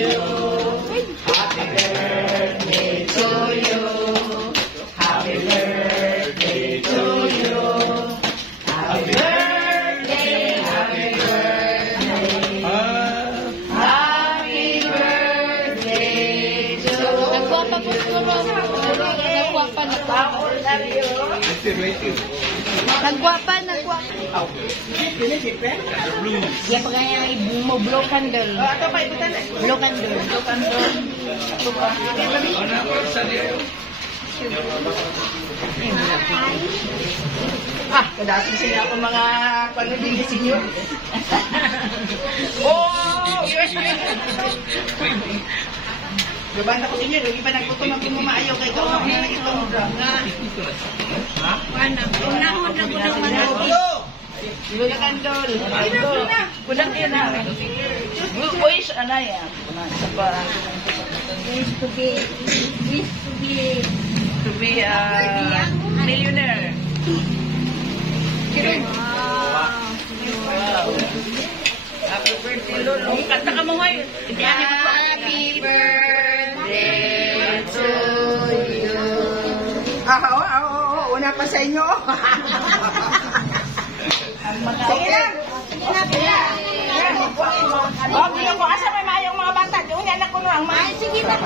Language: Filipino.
you. Happy birthday to you. Happy birthday to you. Happy birthday, happy birthday. Happy birthday to you. Nagwapa po siguro. Nagwapa na po. Nagwapa. Yan pa kaya mo blow candle. Blow candle. Kadati sila ako mga pag-ibigising nyo. Oh! US pa rin. Gabanda ko ninyo, hindi pa nagtutumang mo maayaw kay ikaw na itong nga. Ha? Unahon na budang manalo. Yung kandol. Budang yan na. Wish, ano yan? Wish to be a millionaire. Happy birthday, Lolo. Kanta ka mo ngayon. Happy birthday to you. Una pa sa inyo. Sige na. Bilang ko, asa may mayong mga bata. Yung anak ko na ang may. Sige na,